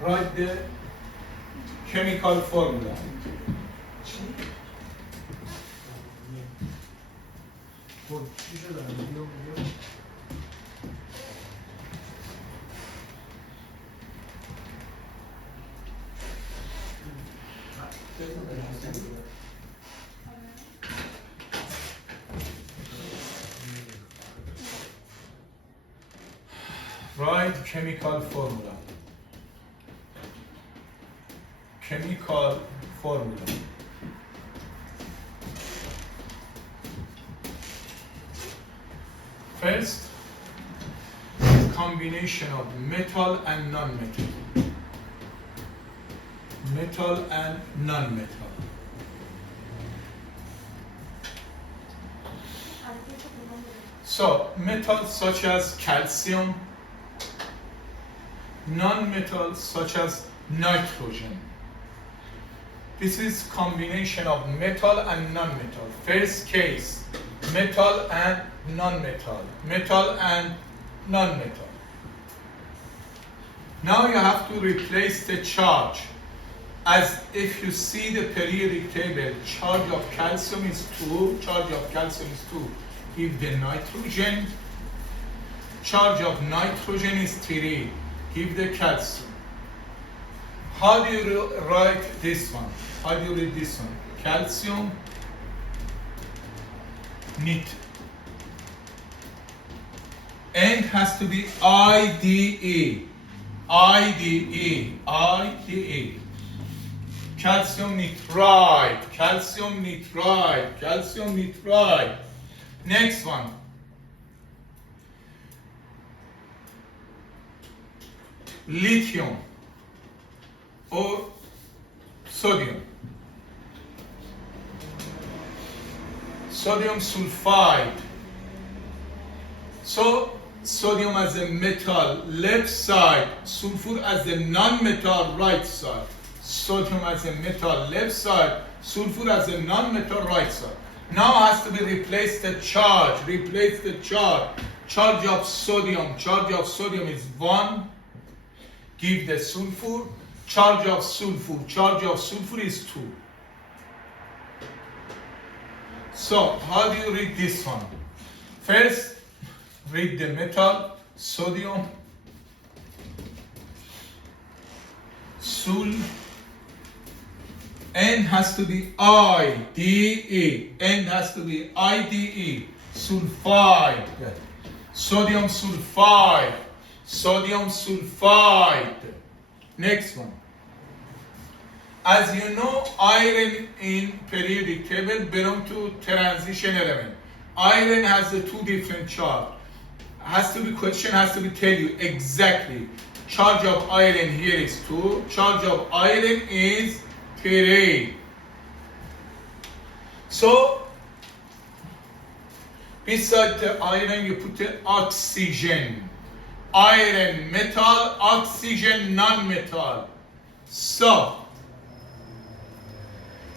Write the chemical formula. Write chemical formula. Chemical formula. First, combination of metal and non-metal. Metal and non-metal. So, metals such as calcium, non-metals such as nitrogen. This is combination of metal and non-metal. First case, metal and non-metal. Metal and non-metal. Now you have to replace the charge. As if you see the periodic table, charge of calcium is 2, charge of calcium is 2. Give the nitrogen, charge of nitrogen is 3. Give the calcium. How do you write this one? How do you read this one? Calcium nit. And has to be IDE. IDE. IDE. Calcium nitride. Calcium nitride. Calcium nitride. Next one. Lithium or sodium. Sodium sulfide. So sodium as a metal left side, sulfur as a non-metal right side. Sodium as a metal left side, sulfur as a non-metal right side. Now has to be replaced the charge. Replace the charge. Charge of sodium. Charge of sodium is 1. Give the sulfur. Charge of sulfur. Charge of sulfur is 2. So, how do you read this one? First, read the metal, sodium, sul, N has to be IDE. N has to be IDE. Sulfide. Sodium sulfide. Sodium sulfide. Next one. As you know, iron in periodic table belongs to transition element. Iron has the 2 different charge. Question has to be tell you exactly. Charge of iron here is 2. Charge of iron is 3. So, beside the iron you put the oxygen. Iron, metal, oxygen, non-metal. So,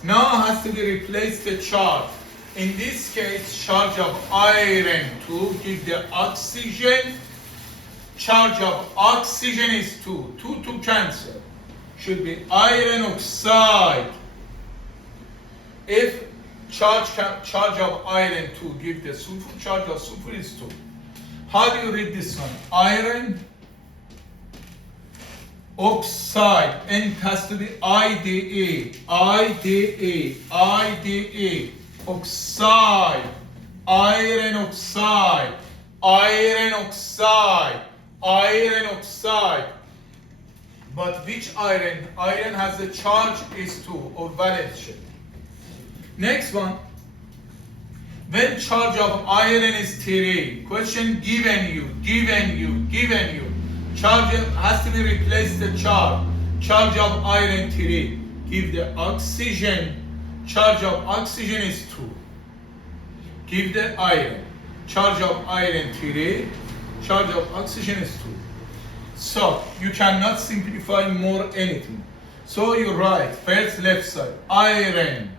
now has to be replaced the charge. In this case, charge of iron 2, give the oxygen. Charge of oxygen is 2. 2 to cancel. Should be iron oxide. If charge of iron 2, give the sulfur. Charge of sulfur is 2. How do you read this one? Iron oxide. And it has to be IDE. IDE. IDE. Oxide. Iron oxide. Iron oxide. Iron oxide. But which iron? Iron has the charge is 2 or valence shell. Next one. When charge of iron is 3, question given you. Charge has to be replaced the charge. Charge of iron 3. Give the oxygen. Charge of oxygen is 2. Give the iron. Charge of iron 3. Charge of oxygen is 2. So, you cannot simplify more anything. So, you write first left side. Iron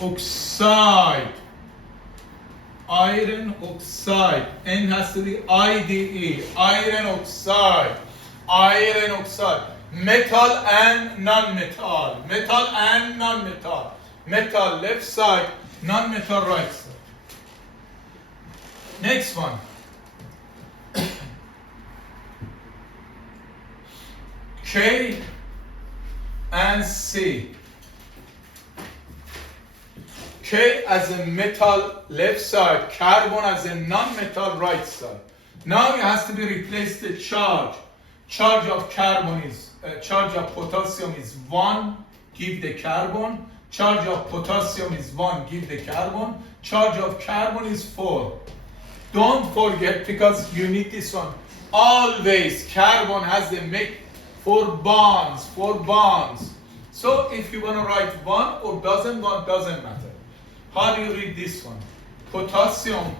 oxide. Iron oxide. N has to be IDE. Iron oxide. Iron oxide. Metal and non-metal. Metal and non-metal. Metal left side, non-metal right side. Next one. K and C. K as a metal left side, carbon as a non-metal right side. Now it has to be replaced the charge. Charge of carbon is, charge of potassium is 1, give the carbon. Charge of potassium is 1, give the carbon. Charge of carbon is 4. Don't forget, because you need this one. Always carbon has the make 4 bonds, 4 bonds. So if you want to write 1 or doesn't matter. How do you read this one? Potassium.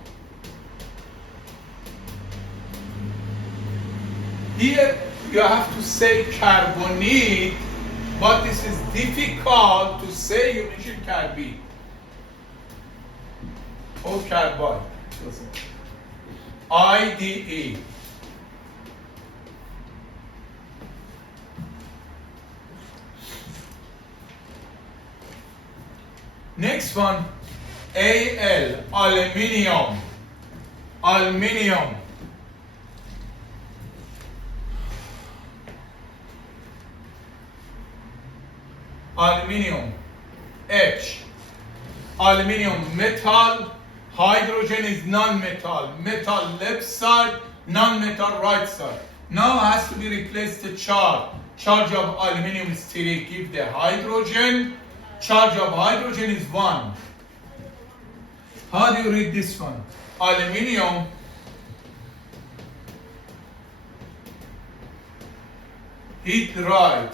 Here you have to say carbonate, but this is difficult to say. You mention carbide or carbide. IDE. Next one, Al, aluminium. Aluminium. Aluminium. H. Aluminium, metal. Hydrogen is non-metal. Metal left side, non-metal right side. Now has to be replaced the charge. Charge of aluminium is 3. Give the hydrogen. Charge of hydrogen is 1. How do you read this one? Aluminium. Heat right.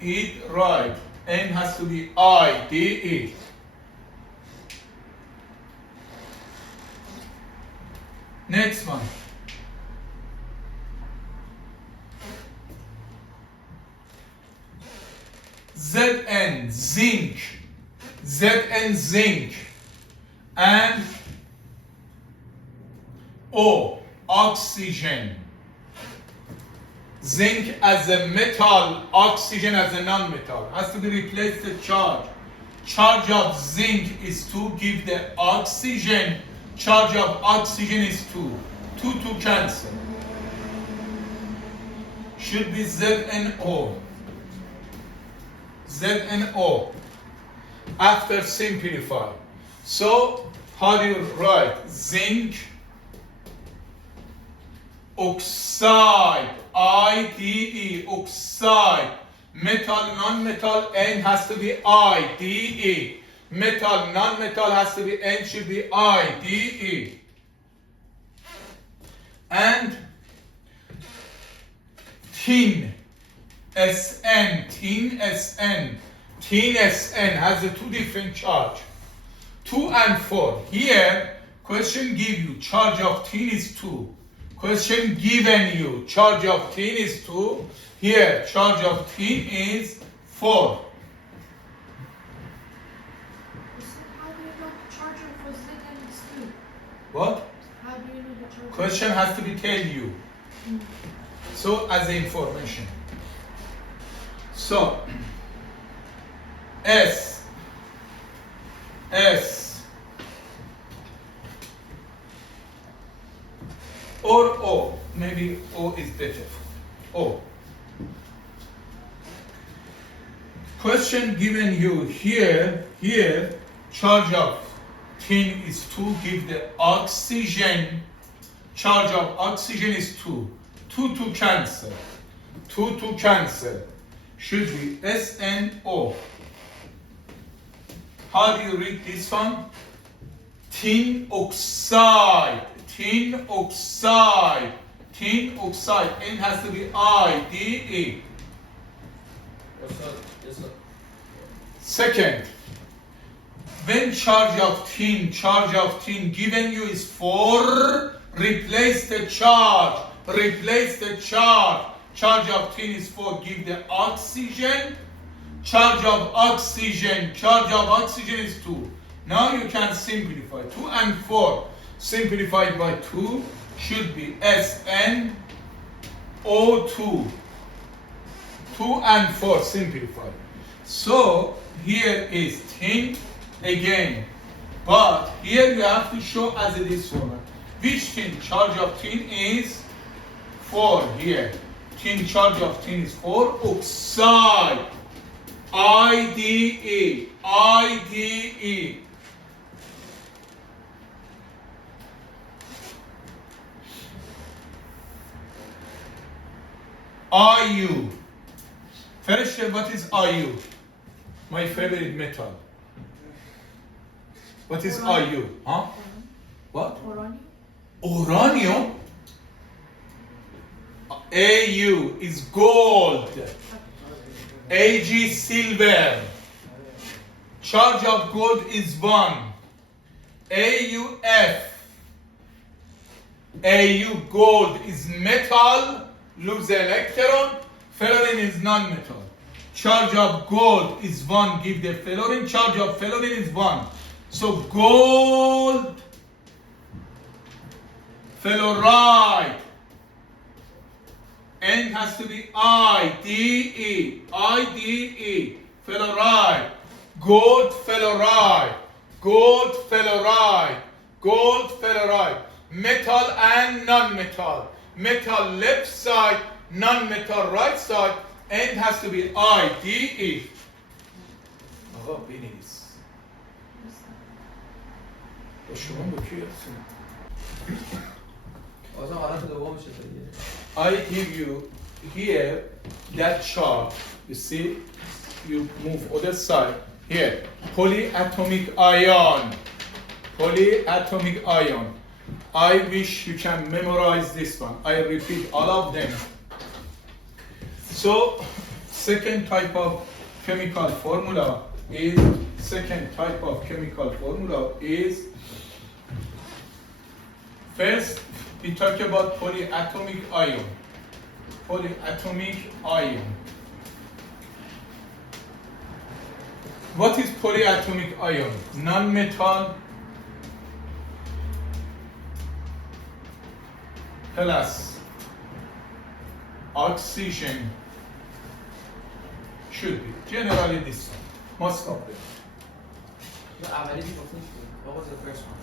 Heat right. N has to be IDE. Next one. Zn, zinc. Zn, zinc. And O, oxygen. Zinc as a metal, oxygen as a non-metal. Has to be replaced the charge. Charge of zinc is 2, give the oxygen. Charge of oxygen is 2. 2 to cancel. Should be ZNO. ZNO. After simplify. So, how do you write? Zinc oxide. IDE, oxide. Metal, non-metal, N has to be IDE. Metal, non-metal has to be N, should be IDE. And tin, SN, tin, SN. Tin, SN has a 2 different charge. 2 and 4. Here, question give you charge of tin is 2. Question given you, charge of tin is 2. Here, charge of tin is 4. How do you know the charger for Zn is 2? What? How do you know the charger? Question has to be tell you. So, as information. So, S, or O. Maybe O is better. O. Question given you here, charge of tin is 2, give the oxygen. Charge of oxygen is 2. 2 to cancel. 2 to cancel. Should be SNO. How do you read this one? Tin oxide. Tin oxide. Tin oxide. N has to be IDE. Yes, sir. Second, when charge of tin given you is 4, replace the charge. Replace the charge. Charge of tin is 4, give the oxygen. Charge of oxygen is 2. Now you can simplify. 2 and 4 simplified by 2 should be SnO2. 2 and 4 simplified. So here is tin again. But here you have to show as it is format. Which tin? Charge of tin is 4 here. Tin charge of tin is 4. Oxide. IDE. IDE. IU. First, what is IU? My favorite metal. What is IU? Huh? What? Uranium? AU is gold. AG silver. Charge of gold is 1. AUF. AU gold is metal, lose electron. Fluorine is non-metal. Charge of gold is 1, give the fluorine. Charge of fluorine is 1. So gold fluoride. N has to be IDE. IDE. Fluoride. Gold fluoride. Gold fluoride. Gold fluoride. Metal and non-metal. Metal left side, non-metal right side. N has to be IDE. آقا بنویس. با شما با کی هستیم؟ آزم حالت دوم میشه دیگه. I give you here that chart. You see, you move other side. Here, polyatomic ion. Polyatomic ion. I wish you can memorize this one. I repeat all of them. So, second type of chemical formula is first we talk about polyatomic ion. Polyatomic ion. What is polyatomic ion? Non-metal plus oxygen should be generally this one. Most of them. The average what was the first one?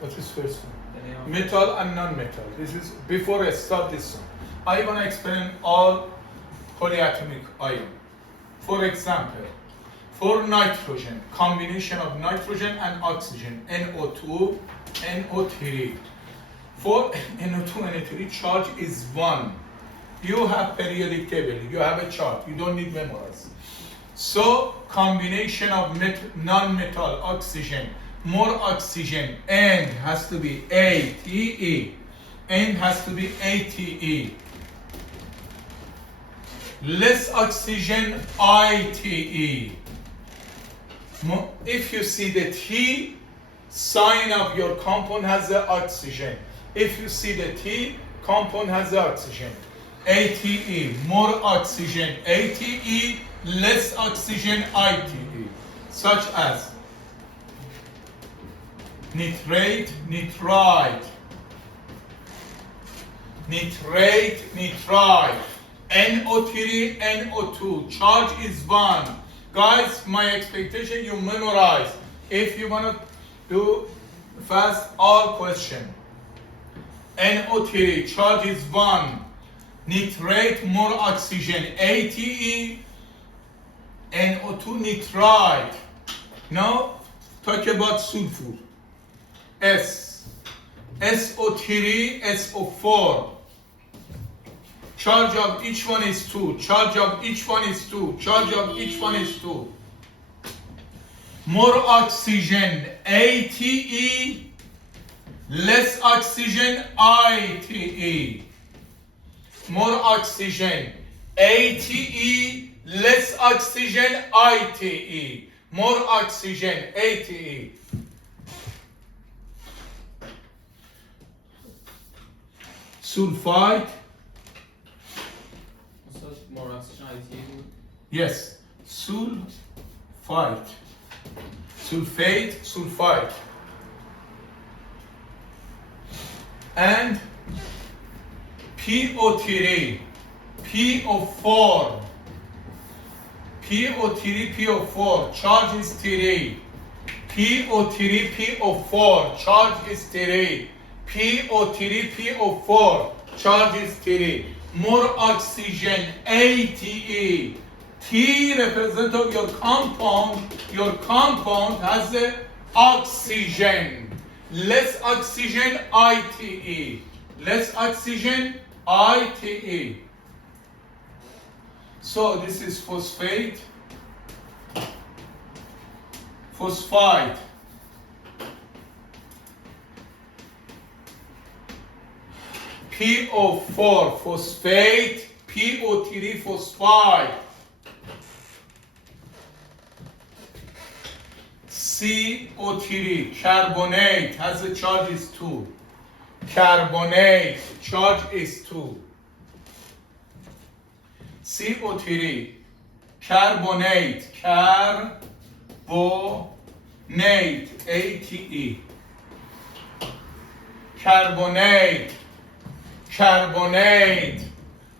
What is first one? The name of Metal and non-metal. This is before I start this one. I want to explain all polyatomic ion. For example, for nitrogen, combination of nitrogen and oxygen, NO2, NO3. For NO2, NO3 charge is 1. You have periodic table, you have a chart, you don't need memorize. So combination of non-metal oxygen, more oxygen, N has to be ATE. N has to be ATE. Less oxygen, ITE. If you see the T, sign of your compound has the oxygen. If you see the T, compound has the oxygen. ATE, more oxygen, ATE, less oxygen, ITE. Such as nitrate, nitrite. Nitrate, nitrite. NO3, NO2. Charge is 1. Guys, my expectation you memorize. If you want to do fast all question. NO3, charge is 1. Nitrate, more oxygen. ATE, NO2, nitrite. Now, talk about sulfur. S. SO3, SO4. Charge of each one is 2. Charge of each one is 2. Charge of each one is 2. More oxygen, ATE. Less oxygen, ITE. More oxygen, ATE. Less oxygen, ITE. More oxygen, ATE. Sulfide. more oxygen ITU. Yes. sulfite. Sulfate, sulfite. And PO3, PO4. PO3, PO4, charge is 3. PO3, PO4, charge is 3. PO3, PO4, charge is 3. More oxygen, ATE. T represents your compound. Your compound has the oxygen. Less oxygen, ITE. Less oxygen, ITE. So this is phosphate, phosphide. PO4 phosphate, PO3 phosphide. CO3 carbonate has a charge is 2. Carbonate charge is 2. CO3 carbonate, carbonate, ATE. Carbonate, carbonate,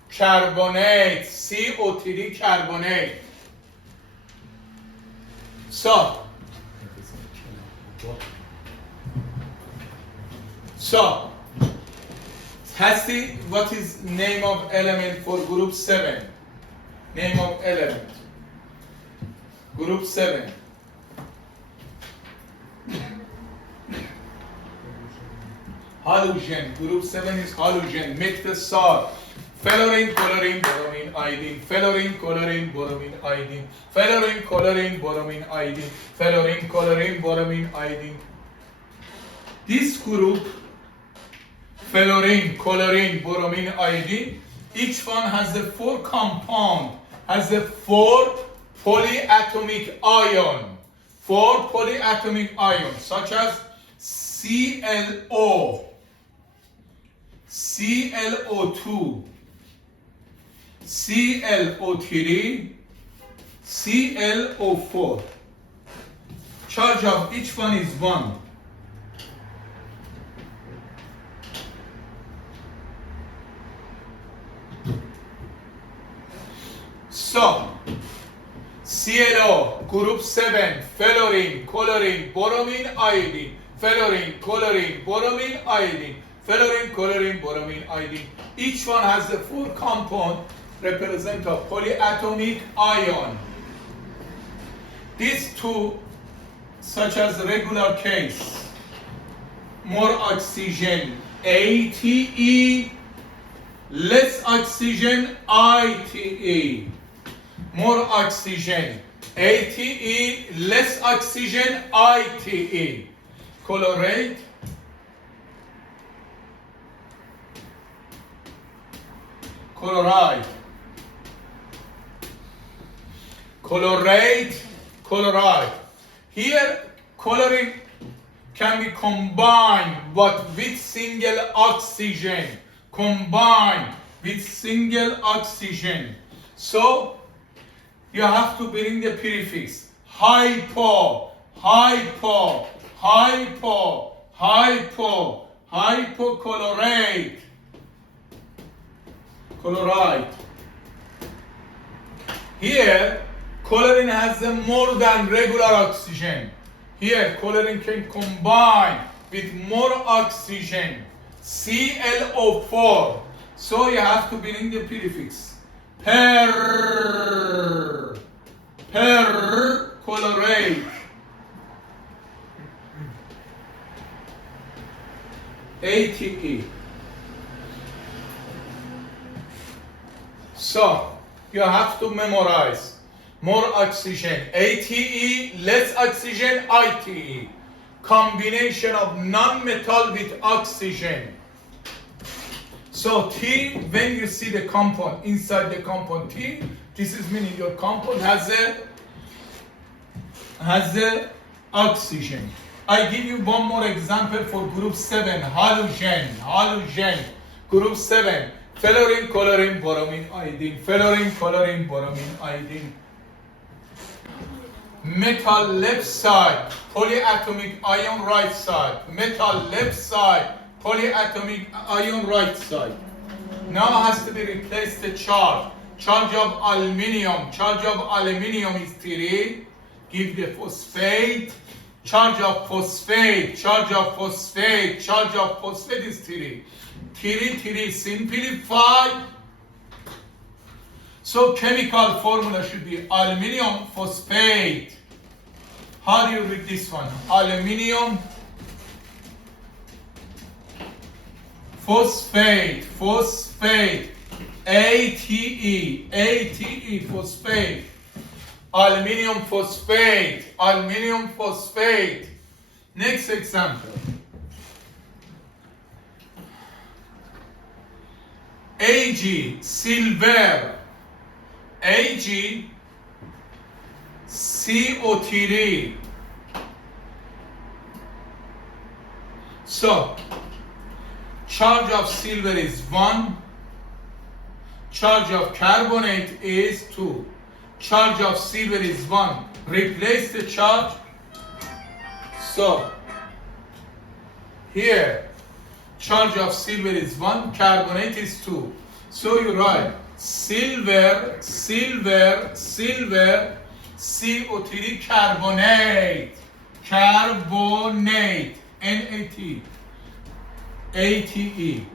carbonate, CO3 carbonate. So Hasti, what is name of element for group 7? Name of element. Group 7. Halogen. Group 7 is halogen. Make the salt. Fluorine, chlorine, bromine, iodine. Fluorine, chlorine, bromine, iodine. Fluorine, chlorine, bromine, iodine. Fluorine, chlorine, bromine, iodine. This group, fluorine, chlorine, bromine, iodine, each one has the 4 compound, has the 4 polyatomic ion. 4 polyatomic ions, such as ClO, ClO2, ClO3, ClO4. Charge of each one is 1. So, ClO, group 7, fluorine, chlorine, bromine, iodine, fluorine, chlorine, bromine, iodine, fluorine, chlorine, bromine, iodine. Each one has the 4 compound represent a polyatomic ion. These 2, such as regular case, more oxygen, ATE, less oxygen, ITE. More oxygen, ATE, less oxygen, ITE. Colorate, chloride, colorate, chloride. Here, chlorine can be combined, but with single oxygen. Combined with single oxygen. So, you have to bring the prefix hypo, hypo, hypo, hypo, hypochlorate, chloride. Here, chlorine has more than regular oxygen. Here, chlorine can combine with more oxygen, ClO4. So you have to bring the prefix perchlorate. ATE. So you have to memorize more oxygen, ATE, less oxygen, ITE. Combination of non-metal with oxygen. So T, when you see the compound inside the compound T, this is meaning your compound has the oxygen. I give you one more example for group 7, halogen, halogen. Group 7, fluorine, chlorine, bromine, iodine. Fluorine, chlorine, bromine, iodine. Metal left side, polyatomic ion right side. Metal left side, polyatomic ion right side. Now has to be replaced the charge. Charge of aluminium. Charge of aluminium is 3. Give the phosphate. Charge of phosphate. Charge of phosphate. Charge of phosphate is 3. 3 simplify. So chemical formula should be aluminium phosphate. How do you read this one? Aluminium phosphate, phosphate, ATE, phosphate, aluminium phosphate, aluminium phosphate. Next example. Ag, silver, Ag, CO3. So, charge of silver is 1, charge of carbonate is 2. Charge of silver is 1. Replace the charge. So, here, charge of silver is 1, carbonate is 2. So you write silver, silver, silver, CO3 carbonate, carbonate, NAT, ATE.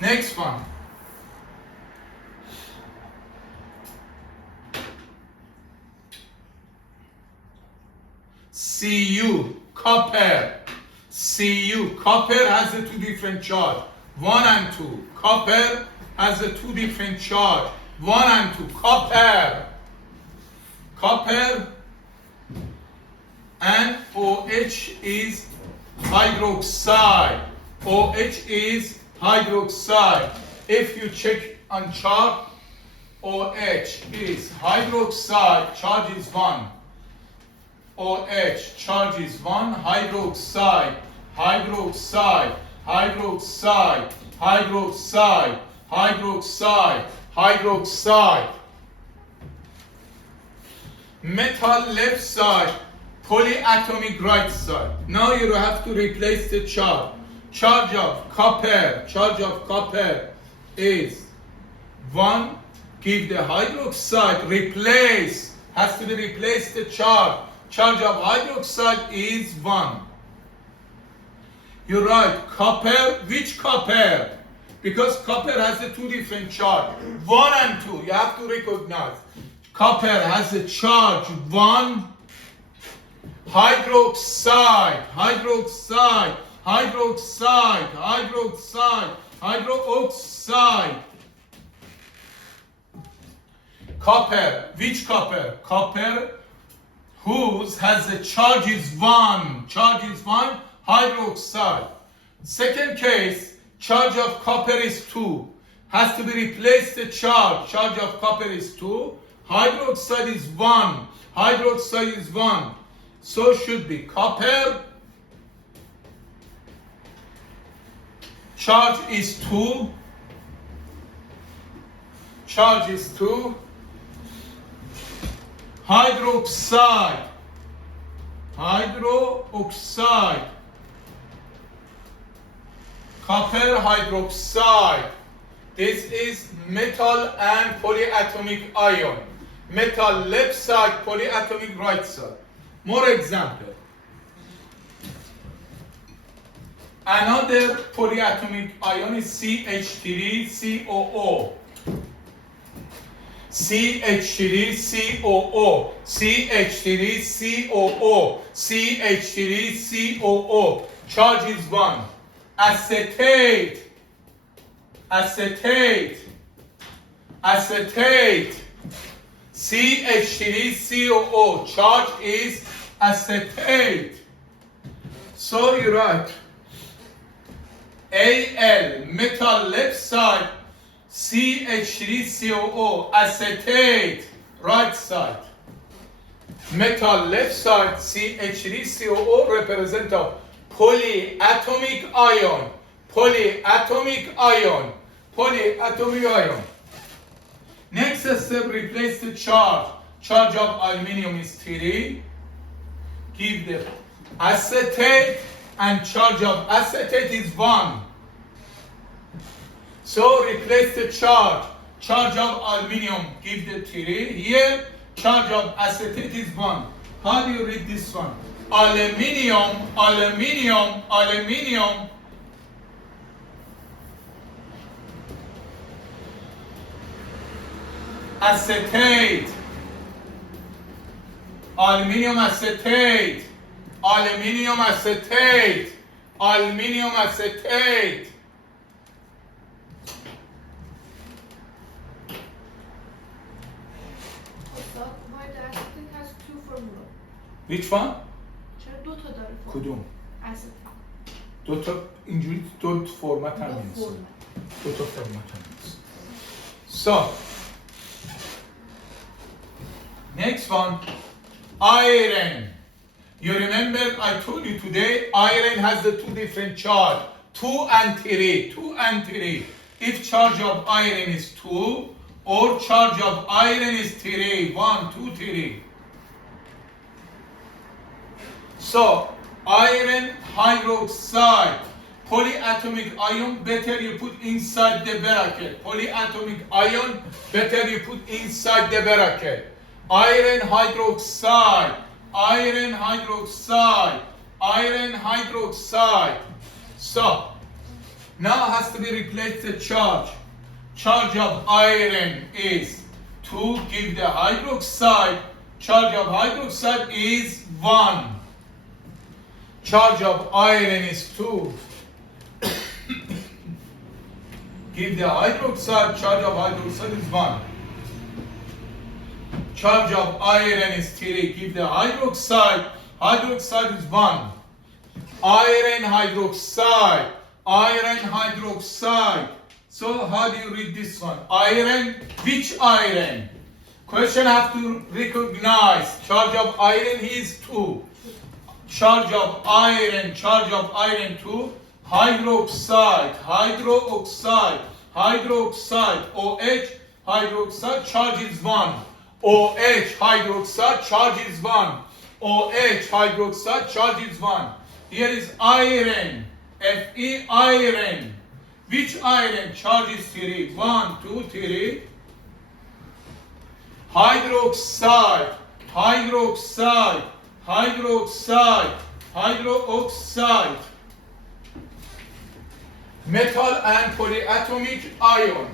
Next one. Cu, copper. Cu, copper has the 2 different charge, 1 and 2. Copper has the 2 different charge, 1 and 2. Copper, copper, and OH is hydroxide. OH is hydroxide. If you check on chart, OH is hydroxide, charge is 1. OH, charge is 1, hydroxide, hydroxide, hydroxide, hydroxide, hydroxide, hydroxide. Metal left side, polyatomic right side. Now you have to replace the charge. Charge of copper is 1. Give the hydroxide, replace, has to be replaced the charge. Charge of hydroxide is 1. You write copper, which copper? Because copper has the 2 different charge, 1 and 2. You have to recognize. Copper has a charge 1, hydroxide, hydroxide, hydroxide, hydroxide, hydroxide. Copper, which copper? Copper whose has the charge is 1. Charge is 1, hydroxide. Second case, charge of copper is 2. Has to be replaced the charge. Charge of copper is 2. Hydroxide is 1. Hydroxide is 1. So should be copper. Charge is 2. Charge is 2. Hydroxide, hydroxide, copper hydroxide. This is metal and polyatomic ion. Metal left side, polyatomic right side. More example. Another polyatomic ion is CH3COO. CH3COO, CH3COO, CH3COO. Charge is 1. Acetate, acetate, acetate. CH3COO. Charge is acetate. So you write Al, metal left side, CH3COO, acetate, right side. Metal left side, CH3COO, represent a polyatomic ion. Polyatomic ion. Polyatomic ion. Next step, replace the charge. charge of aluminium is 3. Give the acetate, and charge of acetate is 1. So replace the charge. Charge of aluminium, give the 3. Here, charge of acetate is 1. How do you read this one? Aluminium, aluminium, aluminium. Acetate. Aluminium acetate. Aluminium acetate. Aluminium acetate. Ustad, why the acetate has two formula? Which one? چرا دو تا داره فرمول؟ کدوم؟ acetate. دو تا اینجوری دو فرمت هم دو نیست. فرمول. دو تا فرمت هم نیست. So, next one, iron. You remember I told you today, iron has the two different charge, 2 and 3, 2 and 3. If charge of iron is 2, or charge of iron is 3, 1, 2, 3. So, iron hydroxide, polyatomic ion, better you put inside the bracket. Polyatomic ion, better you put inside the bracket. Iron hydroxide, iron hydroxide, iron hydroxide. So, now has to be replaced the charge. Charge of iron is 2, give the hydroxide. Charge of hydroxide is 1. Charge of iron is 2. Give the hydroxide, charge of hydroxide is 1. Charge of iron is 3. Give the hydroxide, hydroxide is 1. Iron hydroxide, iron hydroxide. So how do you read this one? Iron, which iron? Question have to recognize. Charge of iron is 2. Charge of iron 2. Hydroxide, hydroxide, hydroxide, OH, hydroxide, charge is 1. OH, hydroxide, charge is 1. OH, hydroxide, charge is 1. Here is iron, Fe, iron. Which iron? Charge is 3. 1, 2, 3. Hydroxide, hydroxide, hydroxide, hydroxide. Metal and polyatomic ion.